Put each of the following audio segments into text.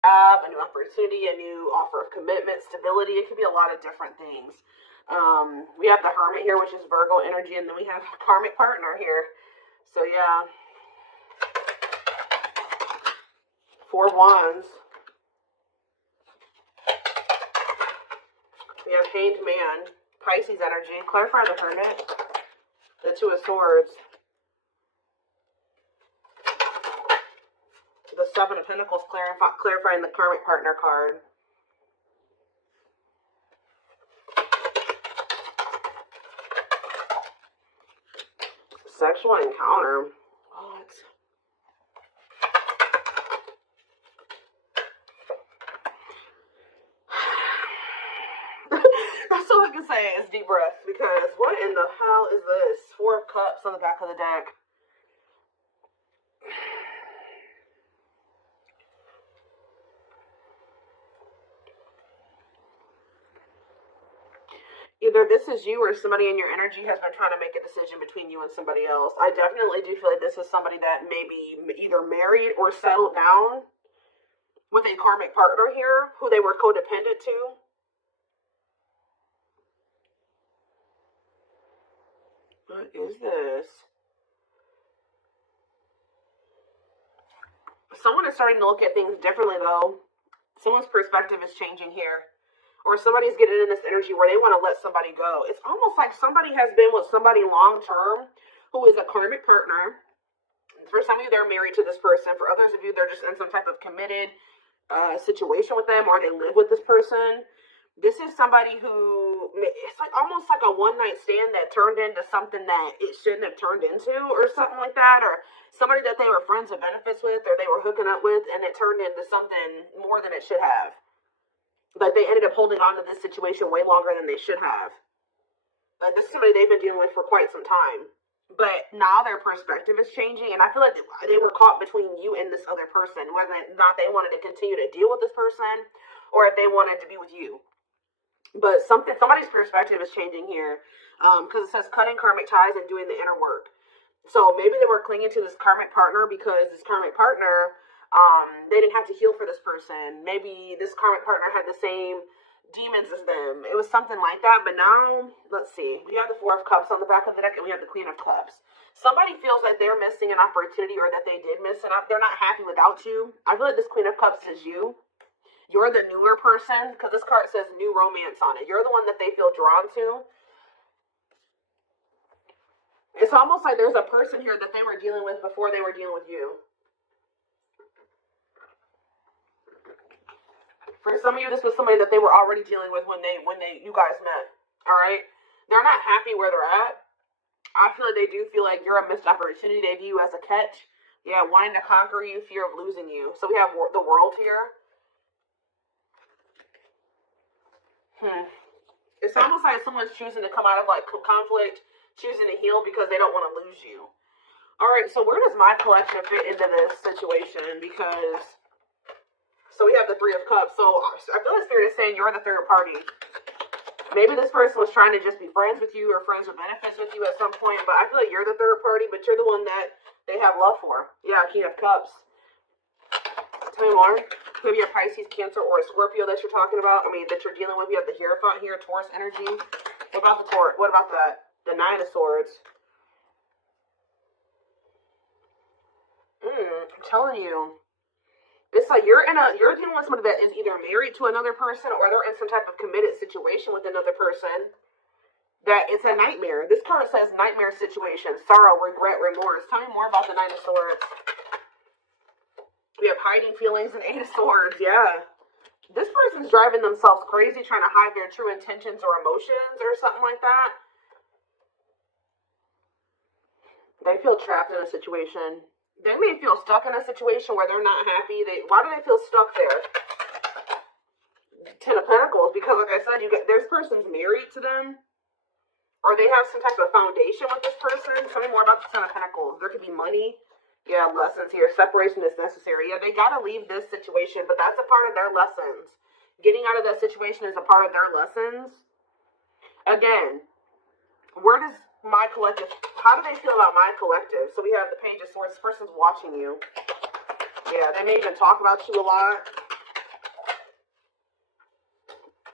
A new opportunity, a new offer of commitment, stability. It could be a lot of different things. We have the Hermit here, which is Virgo energy, and then we have karmic partner here. So yeah, 4 wands. We have Hanged Man, Pisces energy. Clarify the Hermit. The 2 of Swords. The 7 of Pentacles, clarifying the karmic partner card. Sexual encounter. What? That's all I can say is deep breath, because what in the hell is this? 4 of Cups on the back of the deck. Either this is you or somebody in your energy has been trying to make a decision between you and somebody else. I definitely do feel like this is somebody that may be either married or settled down with a karmic partner here who they were codependent to. What is this? Someone is starting to look at things differently, though. Someone's perspective is changing here. Or somebody's getting in this energy where they want to let somebody go. It's almost like somebody has been with somebody long-term who is a karmic partner. For some of you, they're married to this person. For others of you, they're just in some type of committed situation with them, or they live with this person. This is somebody who, it's like almost like a one-night stand that turned into something that it shouldn't have turned into, or something like that. Or somebody that they were friends with benefits with, or they were hooking up with, and it turned into something more than it should have. Like they ended up holding on to this situation way longer than they should have. Like this is somebody they've been dealing with for quite some time. But now their perspective is changing, and I feel like they were caught between you and this other person, whether or not they wanted to continue to deal with this person or if they wanted to be with you. But somebody's perspective is changing here, because it says cutting karmic ties and doing the inner work. So maybe they were clinging to this karmic partner because this karmic partner, they didn't have to heal for this person. Maybe this karmic partner had the same demons as them. It was something like that. But now, let's see. We have the 4 of Cups on the back of the deck, and we have the Queen of Cups. Somebody feels like they're missing an opportunity, or that they did miss it. They're not happy without you. I feel like this Queen of Cups is you. You're the newer person, because this card says new romance on it. You're the one that they feel drawn to. It's almost like there's a person here that they were dealing with before they were dealing with you. For some of you, this was somebody that they were already dealing with when you guys met. All right? They're not happy where they're at. I feel like they do feel like you're a missed opportunity. They view you as a catch. Yeah, wanting to conquer you, fear of losing you. So we have the World here. It's almost like someone's choosing to come out of like conflict, choosing to heal because they don't want to lose you. All right, so where does my collection fit into this situation? Because, so we have the 3 of Cups. So I feel like Spirit is saying you're the third party. Maybe this person was trying to just be friends with you or friends with benefits with you at some point, but I feel like you're the third party, but you're the one that they have love for. Yeah, King of Cups. Tell me more. Maybe a Pisces, Cancer, or a Scorpio that you're talking about. I mean, that you're dealing with. You have the Hierophant here, Taurus energy. What about the Taurus? What about the 9 of Swords? I'm telling you, it's like you're dealing with somebody that is either married to another person or they're in some type of committed situation with another person. That it's a nightmare. This card says nightmare situation, sorrow, regret, remorse. Tell me more about the 9 of Swords. We have hiding feelings and 8 of Swords. Yeah. This person's driving themselves crazy trying to hide their true intentions or emotions or something like that. They feel trapped in a situation. They may feel stuck in a situation where they're not happy. Why do they feel stuck there? 10 of Pentacles. Because like I said, this person's married to them. Or they have some type of foundation with this person. Tell me more about the 10 of Pentacles. There could be money. Yeah, lessons here. Separation is necessary. Yeah, they got to leave this situation, but that's a part of their lessons. Getting out of that situation is a part of their lessons. Again, where does my collective, how do they feel about my collective? So we have the Page of Swords. This person's watching you. Yeah, they may even talk about you a lot.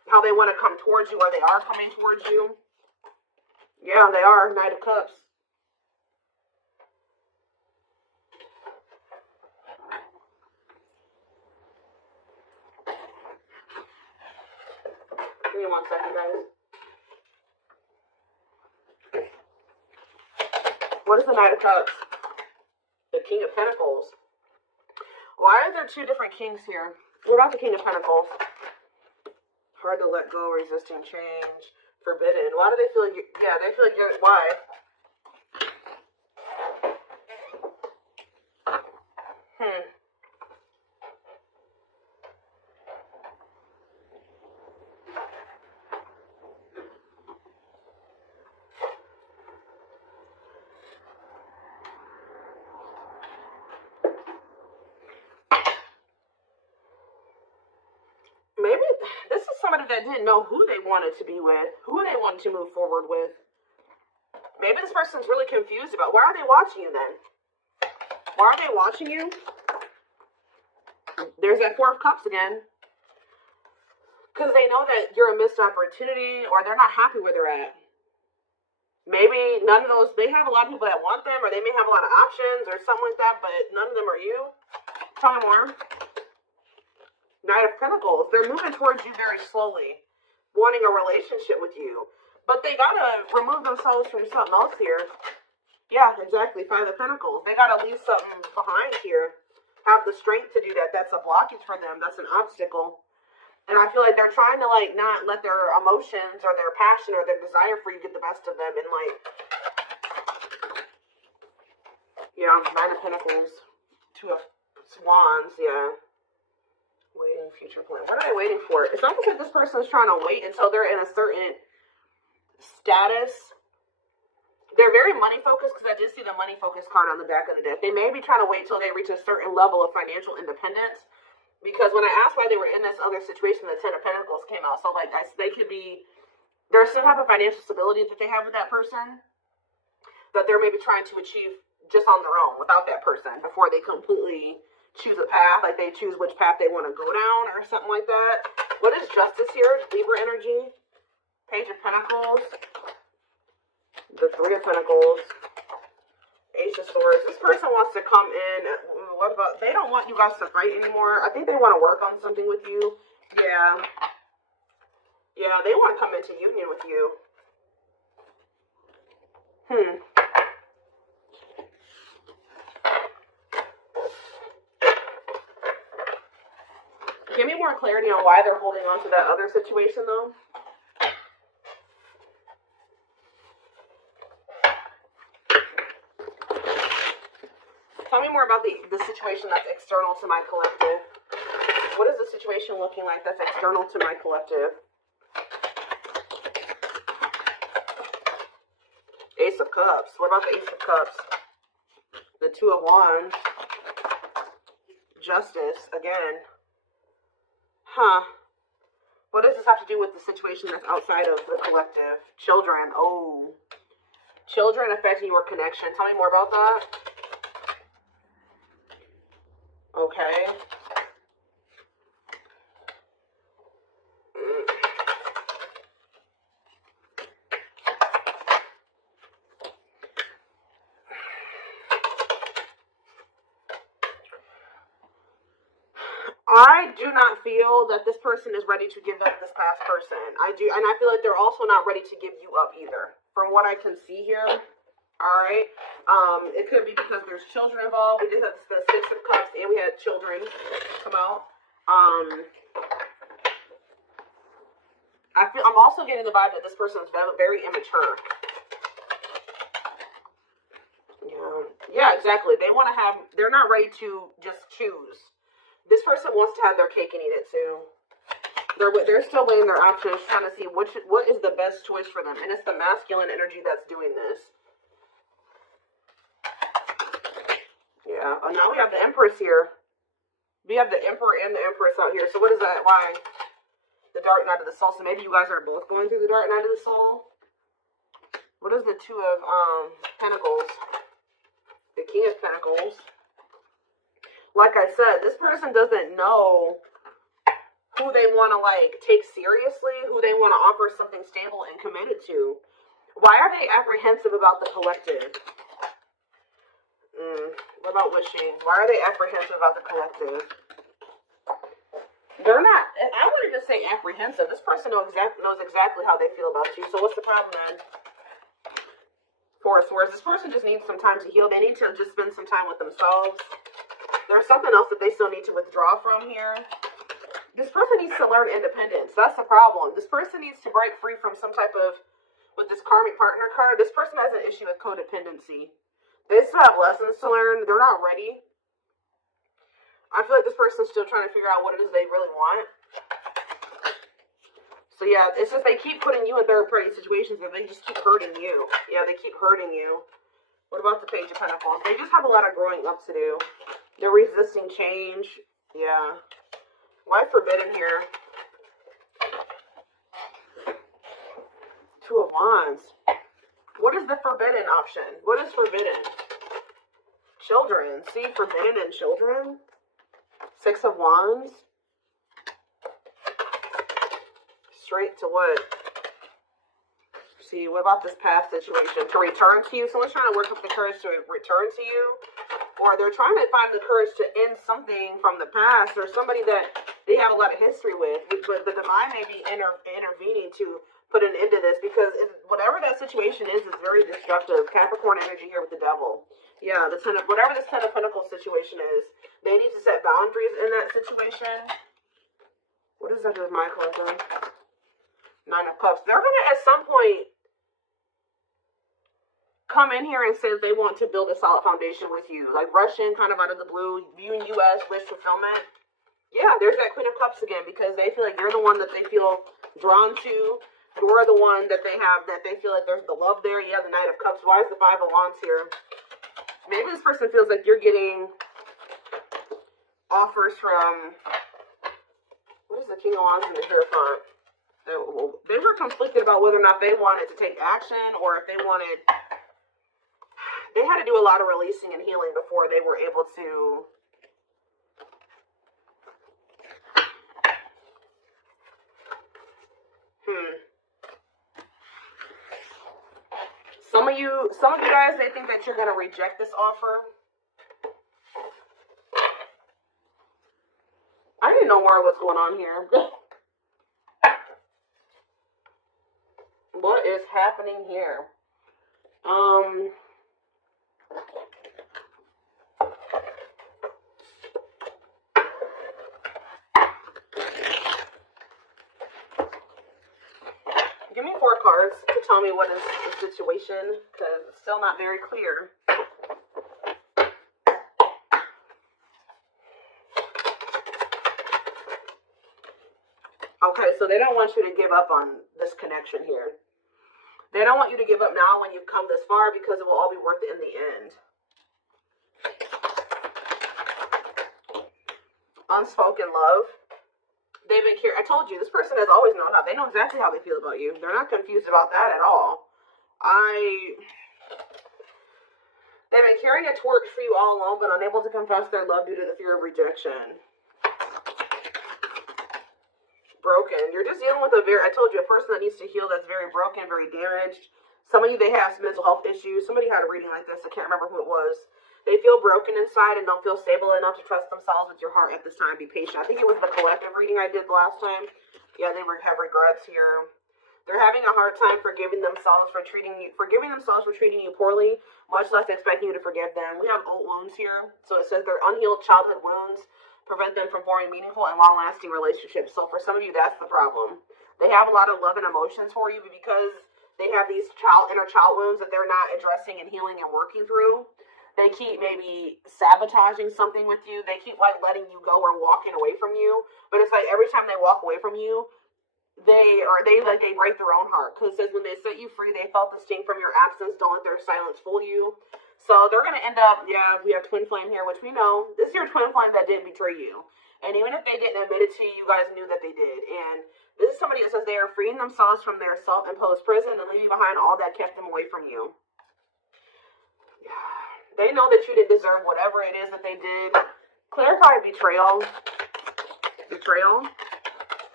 how they want to come towards you, or they are coming towards you. Yeah, they are. Knight of Cups. Give me 1 second, guys. What is the Knight of Cups? The King of Pentacles. Why are there 2 different kings here? What about the King of Pentacles? Hard to let go, resisting change, forbidden. Why do they feel like you, yeah, they feel like you're, why? Maybe this is somebody that didn't know who they wanted to be with, who they wanted to move forward with. Maybe this person's really confused about, why are they watching you then? Why are they watching you? There's that 4 of Cups again. Because they know that you're a missed opportunity, or they're not happy where they're at. Maybe none of those, they have a lot of people that want them, or they may have a lot of options or something like that, but none of them are you. Tell me more. Knight of Pentacles. They're moving towards you very slowly, wanting a relationship with you. But they gotta remove themselves from something else here. Yeah, exactly. 5 of Pentacles. They gotta leave something behind here. Have the strength to do that. That's a blockage for them. That's an obstacle. And I feel like they're trying to, like, not let their emotions or their passion or their desire for you get the best of them. And, like, yeah, 9 of Pentacles. 2 of Wands, yeah. Waiting, future plan. What are they waiting for? It's almost like this person is trying to wait until they're in a certain status. They're very money focused, because I did see the money focused card on the back of the deck. They may be trying to wait till they reach a certain level of financial independence. Because when I asked why they were in this other situation, the 10 of Pentacles came out. So, like, they could be, there's some type of financial stability that they have with that person that they're maybe trying to achieve just on their own without that person before they completely choose a path. Like, they choose which path they want to go down or something like that. What is Justice here? Libra energy. Page of Pentacles. The 3 of Pentacles. Ace of Swords. This person wants to come in. What about, they don't want you guys to fight anymore. I think they want to work on something with you. Yeah. Yeah, they want to come into union with you. Give me more clarity on why they're holding on to that other situation, though. Tell me more about the situation that's external to my collective. What is the situation looking like that's external to my collective? Ace of Cups. What about the Ace of Cups? The 2 of Wands. Justice, again. What does this have to do with the situation that's outside of the collective? Children. Oh. Children affecting your connection. Tell me more about that. Okay. I do not feel that this person is ready to give up this past person. I do, and I feel like they're also not ready to give you up either, from what I can see here. All right. It could be because there's children involved. We did have the 6 of Cups, and we had children come out. I'm also getting the vibe that this person is very immature. Yeah, exactly. They want to have. They're not ready to just choose. This person wants to have their cake and eat it too. They're still weighing their options, trying to see what is the best choice for them, and it's the masculine energy that's doing this. Yeah. Oh, now we have the Empress here. We have the Emperor and the Empress out here. So what is that? Why? The Dark Night of the Soul. So maybe you guys are both going through the Dark Night of the Soul. What is the 2 of Pentacles? The King of Pentacles. Like I said, this person doesn't know who they want to like take seriously, who they want to offer something stable and committed to. Why are they apprehensive about the collective? What about wishing? Why are they apprehensive about the collective? They're not, I wouldn't even say apprehensive. This person knows exactly how they feel about you. So what's the problem then? Force, whereas this person just needs some time to heal. They need to just spend some time with themselves. There's something else that they still need to withdraw from here. This person needs to learn independence. That's the problem. This person needs to break free from some type of, with this karmic partner card, this person has an issue with codependency. They still have lessons to learn. They're not ready. I feel like this person's still trying to figure out what it is they really want. So yeah, it's just they keep putting you in third-party situations and they just keep hurting you. Yeah, they keep hurting you. What about the Page of Pentacles? They just have a lot of growing up to do. They're resisting change. Yeah. Why forbidden here? Two of Wands. What is the forbidden option? What is forbidden? Children. See, forbidden and children. Six of Wands. Straight to what? See, what about this past situation? To return to you? Someone's trying to work up the courage to return to you. Or they're trying to find the courage to end something from the past. Or somebody that they have a lot of history with. But the divine may be intervening to put an end to this. Because whatever that situation is very destructive. Capricorn energy here with the devil. Yeah, whatever this Ten of Pentacles situation is. They need to set boundaries in that situation. What does that do with my card then? Nine of Cups. They're going to, at some point, come in here and say that they want to build a solid foundation with you. Like, rush in kind of out of the blue, viewing you as wish fulfillment. Yeah, there's that Queen of Cups again, because they feel like you're the one that they feel drawn to. You're the one that they have, that they feel like there's the love there. Yeah, the Knight of Cups. Why is the Five of Wands here? Maybe this person feels like you're getting offers from, what is the King of Wands in the Hierophant? They were conflicted about whether or not they wanted to take action, or if they had to do a lot of releasing and healing before they were able to Some of you guys, they think that you're going to reject this offer. I didn't know more what's going on here. What is happening here? Give me 4 cards to tell me what is the situation, because it's still not very clear. Okay, so they don't want you to give up on this connection here. They don't want you to give up now when you've come this far, because it will all be worth it in the end. Unspoken love. They've been I told you, this person has always known how. They know exactly how they feel about you. They're not confused about that at all. They've been carrying a torch for you all along, but unable to confess their love due to the fear of rejection. Broken. You're just dealing with I told you, a person that needs to heal, that's very broken, very damaged. Some of you, they have some mental health issues. Somebody had a reading like this. I can't remember who it was. They feel broken inside and don't feel stable enough to trust themselves with your heart at this time. Be patient. I think it was the collective reading I did last time. Yeah, they have regrets here. They're having a hard time forgiving themselves for treating you poorly, much less expecting you to forgive them. We have old wounds here. So it says their unhealed childhood wounds prevent them from forming meaningful and long-lasting relationships. So for some of you, that's the problem. They have a lot of love and emotions for you, but because they have these inner child wounds that they're not addressing and healing and working through, they keep maybe sabotaging something with you. They keep like letting you go or walking away from you. But it's like every time they walk away from you, they break their own heart. Because it says when they set you free, they felt the sting from your absence. Don't let their silence fool you. So they're going to end up, yeah, we have twin flame here, which we know. This is your twin flame that did betray you. And even if they didn't admit it to you, you guys knew that they did. And this is somebody that says they are freeing themselves from their self-imposed prison and leaving behind all that kept them away from you. They know that you didn't deserve whatever it is that they did. Clarify betrayal. Betrayal.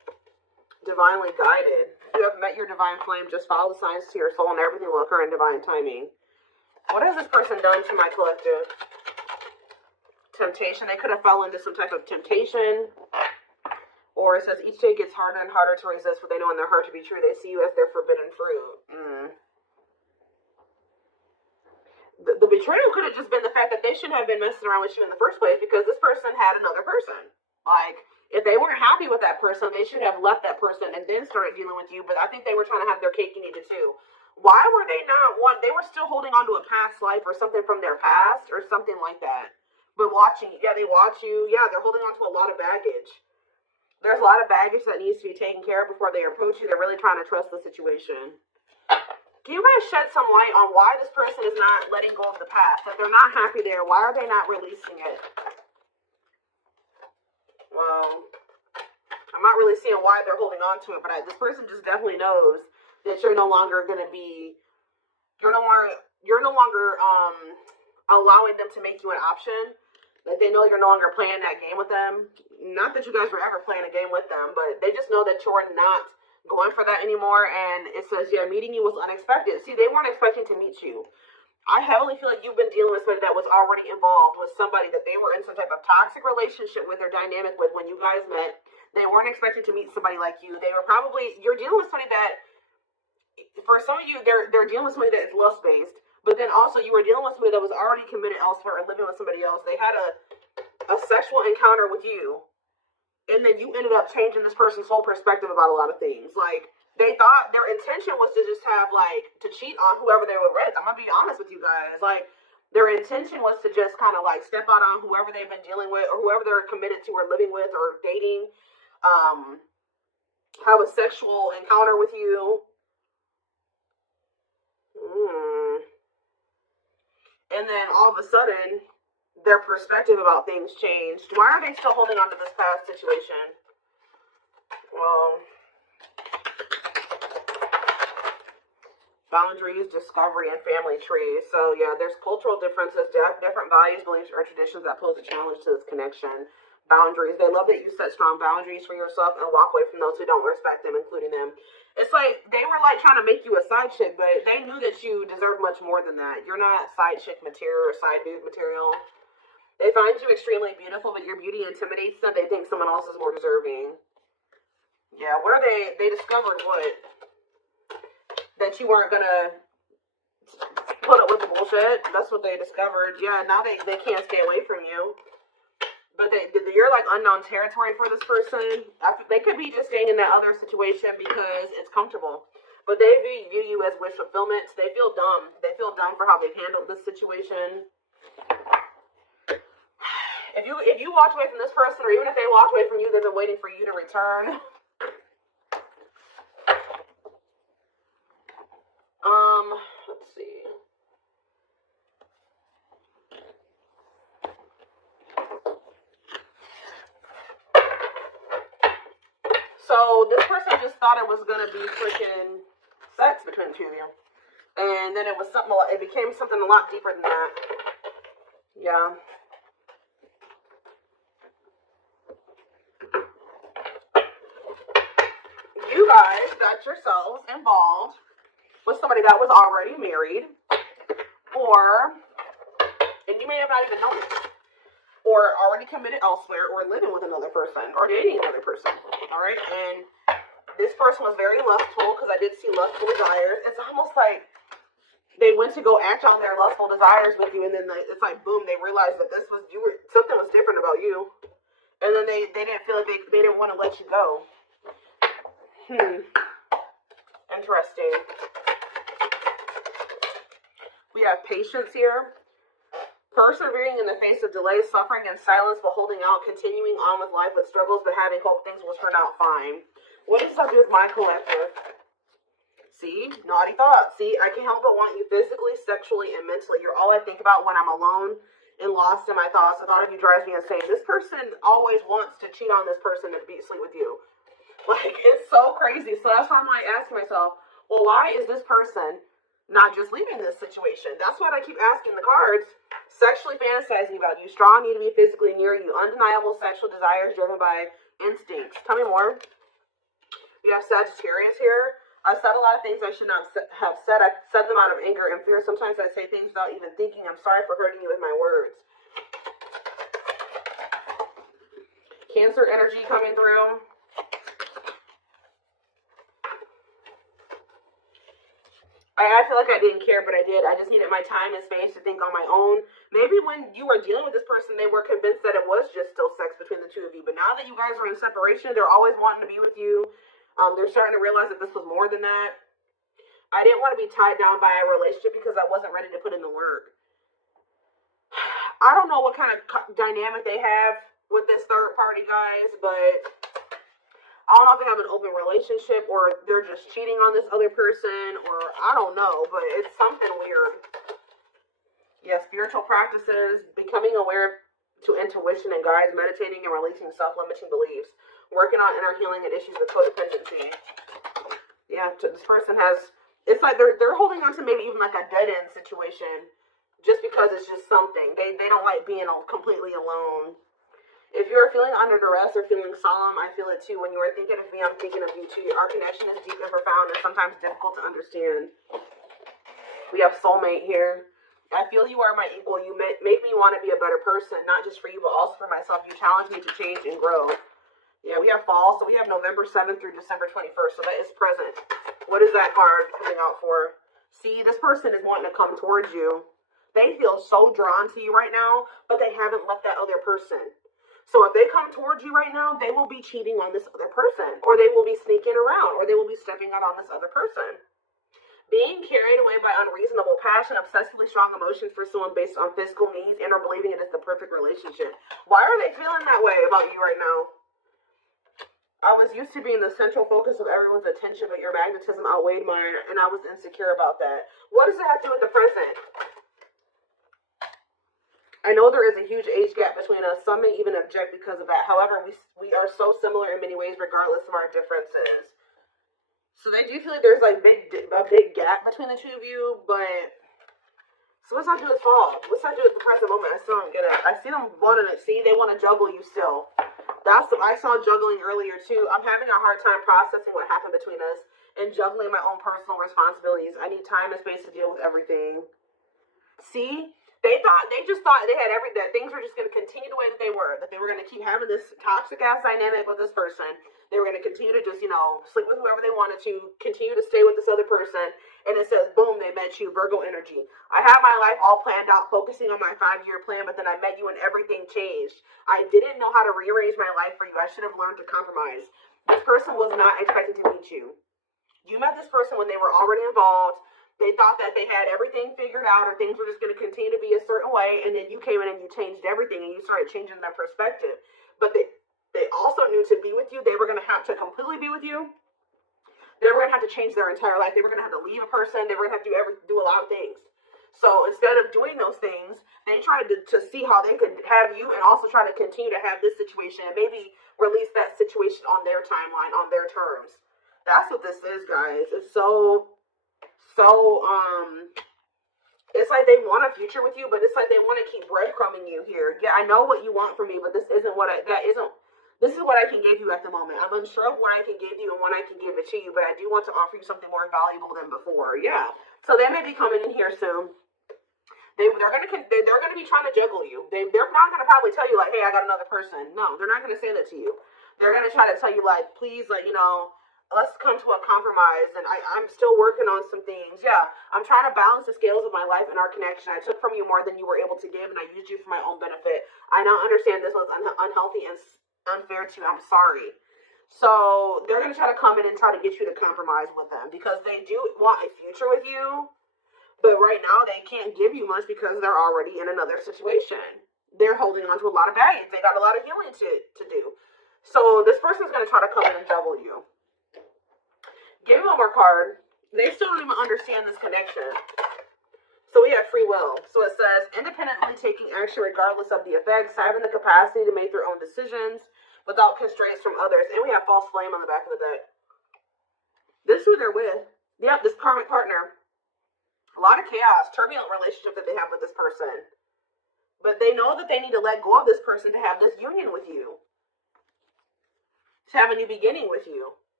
Divinely guided. If you have met your divine flame, just follow the signs to your soul and everything will occur in divine timing. What has this person done to my collective? Temptation. They could have fallen into some type of temptation. Or it says, each day gets harder and harder to resist what they know in their heart to be true. They see you as their forbidden fruit. The betrayal could have just been the fact that they shouldn't have been messing around with you in the first place because this person had another person. Like, if they weren't happy with that person, they should have left that person and then started dealing with you. But I think they were trying to have their cake and eat it too. Why were they not one? They were still holding on to a past life or something from their past or something like that. But watching, yeah, they watch you. Yeah, they're holding on to a lot of baggage. There's a lot of baggage that needs to be taken care of before they approach you. They're really trying to trust the situation. Can you guys shed some light on why this person is not letting go of the past? That they're not happy there. Why are they not releasing it? Well, I'm not really seeing why they're holding on to it, but this person just definitely knows that you're no longer going to be, you're no longer allowing them to make you an option. Like, they know you're no longer playing that game with them. Not that you guys were ever playing a game with them, but they just know that you're not going for that anymore. And it says, yeah, meeting you was unexpected. See, they weren't expecting to meet you. I heavily feel like you've been dealing with somebody that was already involved with somebody that they were in some type of toxic relationship with or dynamic with when you guys met. They weren't expecting to meet somebody like you. They were probably, you're dealing with somebody that, for some of you, they're dealing with somebody that is lust-based. But then also you were dealing with somebody that was already committed elsewhere and living with somebody else. They had a sexual encounter with you. And then you ended up changing this person's whole perspective about a lot of things. Like, they thought their intention was to just have, like, to cheat on whoever they were with. I'm going to be honest with you guys. Like, their intention was to just kind of, like, step out on whoever they've been dealing with or whoever they're committed to or living with or dating. Have a sexual encounter with you. And then all of a sudden, their perspective about things changed. Why are they still holding on to this past situation? Well, boundaries, discovery, and family trees. So yeah, there's cultural differences, different values, beliefs, or traditions that pose a challenge to this connection. Boundaries. They love that you set strong boundaries for yourself and walk away from those who don't respect them, including them. It's like they were like trying to make you a side chick, but they knew that you deserve much more than that. You're not side chick material or side dude material. They find you extremely beautiful, but your beauty intimidates them. They think someone else is more deserving. Yeah, what are they? They discovered what? That you weren't gonna put up with the bullshit. That's what they discovered. Yeah, now they can't stay away from you. But you're like unknown territory for this person. They could be just staying in that other situation because it's comfortable. But they view you as wish fulfillment. So they feel dumb. They feel dumb for how they've handled this situation. If you walked away from this person, or even if they walked away from you, they've been waiting for you to return. Let's see. So this person just thought it was gonna be freaking sex between the two of you, and then it was something. It became something a lot deeper than that. Yeah. You guys got yourselves involved with somebody that was already married, and you may have not even known it, or already committed elsewhere, or living with another person, or dating another person. All right, and this person was very lustful because I did see lustful desires. It's almost like they went to go act on their lustful desires with you, and then it's like boom, they realized that something was different about you, and then they didn't feel like they didn't want to let you go. Interesting. We have patience here. Persevering in the face of delays, suffering, and silence, but holding out, continuing on with life with struggles, but having hope things will turn out fine. What does that do with my collective? See? Naughty thoughts. See? I can't help but want you physically, sexually, and mentally. You're all I think about when I'm alone and lost in my thoughts. The thought of you drives me insane. This person always wants to cheat on this person and sleep with you. Like, it's so crazy. So that's why I'm like asking myself, well, why is this person not just leaving this situation? That's what I keep asking the cards. Sexually fantasizing about you. Strong need to be physically near you. Undeniable sexual desires driven by instincts. Tell me more. You have Sagittarius here. I said a lot of things I should not have said. I said them out of anger and fear. Sometimes I say things without even thinking. I'm sorry for hurting you with my words. Cancer energy coming through. I feel like I didn't care, but I did. I just needed my time and space to think on my own. Maybe when you were dealing with this person, they were convinced that it was just still sex between the two of you. But now that you guys are in separation, they're always wanting to be with you. They're starting to realize that this was more than that. I didn't want to be tied down by a relationship because I wasn't ready to put in the work. I don't know what kind of dynamic they have with this third party, guys, but I don't know if they have an open relationship or they're just cheating on this other person, or I don't know, but it's something weird. Yeah, spiritual practices, becoming aware to intuition and guides, meditating and releasing self-limiting beliefs, working on inner healing and issues with codependency. Yeah, this person has, it's like they're holding on to maybe even like a dead-end situation just because it's just something. They don't like being completely alone. If you're feeling under duress or feeling solemn, I feel it too. When you are thinking of me, I'm thinking of you too. Our connection is deep and profound and sometimes difficult to understand. We have soulmate here. I feel you are my equal. You make me want to be a better person, not just for you, but also for myself. You challenge me to change and grow. Yeah, we have fall. So we have November 7th through December 21st. So that is present. What is that card coming out for? See, this person is wanting to come towards you. They feel so drawn to you right now, but they haven't left that other person. So if they come towards you right now, they will be cheating on this other person, or they will be sneaking around, or they will be stepping out on this other person. Being carried away by unreasonable passion, obsessively strong emotions for someone based on physical needs, and or believing it is the perfect relationship. Why are they feeling that way about you right now? I was used to being the central focus of everyone's attention, but your magnetism outweighed mine, and I was insecure about that. What does it have to do with the present? I know there is a huge age gap between us. Some may even object because of that. However, we are so similar in many ways, regardless of our differences. So they do feel like there's like a big gap between the two of you, but so what's that do with fall? What's that do with the present moment? I still don't get it. I see them wanting it. See, they want to juggle you still. I saw juggling earlier too. I'm having a hard time processing what happened between us and juggling my own personal responsibilities. I need time and space to deal with everything. See? They just thought they had that things were just going to continue the way that they were going to keep having this toxic ass dynamic with this person. They were going to continue to just, sleep with whoever they wanted to, continue to stay with this other person. And it says, boom, they met you, Virgo energy. I have my life all planned out, focusing on my 5-year plan, but then I met you and everything changed. I didn't know how to rearrange my life for you. I should have learned to compromise. This person was not expecting to meet you. You met this person when they were already involved. They thought that they had everything figured out or things were just going to continue to be a certain way, and then you came in and you changed everything and you started changing their perspective. But they also knew to be with you, they were going to have to completely be with you. They were going to have to change their entire life. They were going to have to leave a person. They were going to have to do a lot of things. So instead of doing those things, they tried to see how they could have you and also try to continue to have this situation and maybe release that situation on their timeline, on their terms. That's what this is, guys. It's it's like they want a future with you, but it's like they want to keep breadcrumbing you here. Yeah, I know what you want from me, but this isn't what this is what I can give you at the moment. I'm unsure of what I can give you and when I can give it to you, but I do want to offer you something more valuable than before. Yeah. So they may be coming in here soon. They're gonna be trying to juggle you. They're not gonna probably tell you like, hey, I got another person. No, they're not gonna say that to you. They're gonna try to tell you like, please, like, let's come to a compromise, and I'm still working on some things. Yeah, I'm trying to balance the scales of my life and our connection. I took from you more than you were able to give, and I used you for my own benefit. I now understand this was unhealthy and unfair to you. I'm sorry. So they're going to try to come in and try to get you to compromise with them because they do want a future with you, but right now they can't give you much because they're already in another situation. They're holding on to a lot of baggage. They got a lot of healing to do. So this person's going to try to come in and juggle you. Give me one more card. They still don't even understand this connection. So we have free will. So it says, independently taking action regardless of the effects, having the capacity to make their own decisions without constraints from others. And we have false flame on the back of the deck. This is who they're with. Yep, this karmic partner. A lot of chaos, turbulent relationship that they have with this person. But they know that they need to let go of this person to have this union with you. To have a new beginning with you.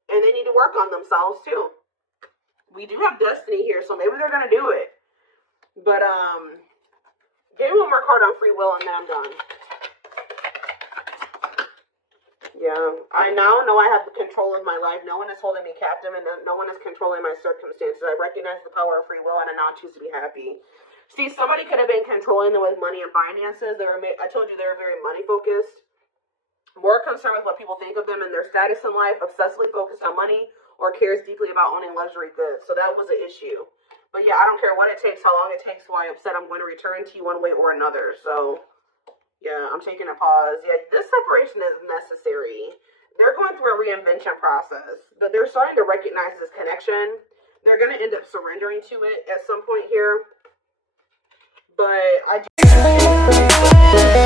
And they need to work on themselves too. We do have destiny here, so maybe they're going to do it. But, give me one more card on free will and then I'm done. Yeah, I now know I have the control of my life. No one is holding me captive and no one is controlling my circumstances. I recognize the power of free will and I now choose to be happy. See, somebody could have been controlling them with money and finances. I told you they were very money focused. More concerned with what people think of them and their status in life, obsessively focused on money, or cares deeply about owning luxury goods. So that was an issue. But yeah, I don't care what it takes, how long it takes, why I'm upset. I'm going to return to you one way or another. So yeah, I'm taking a pause. Yeah, this separation is necessary. They're going through a reinvention process, but they're starting to recognize this connection. They're going to end up surrendering to it at some point here. But I do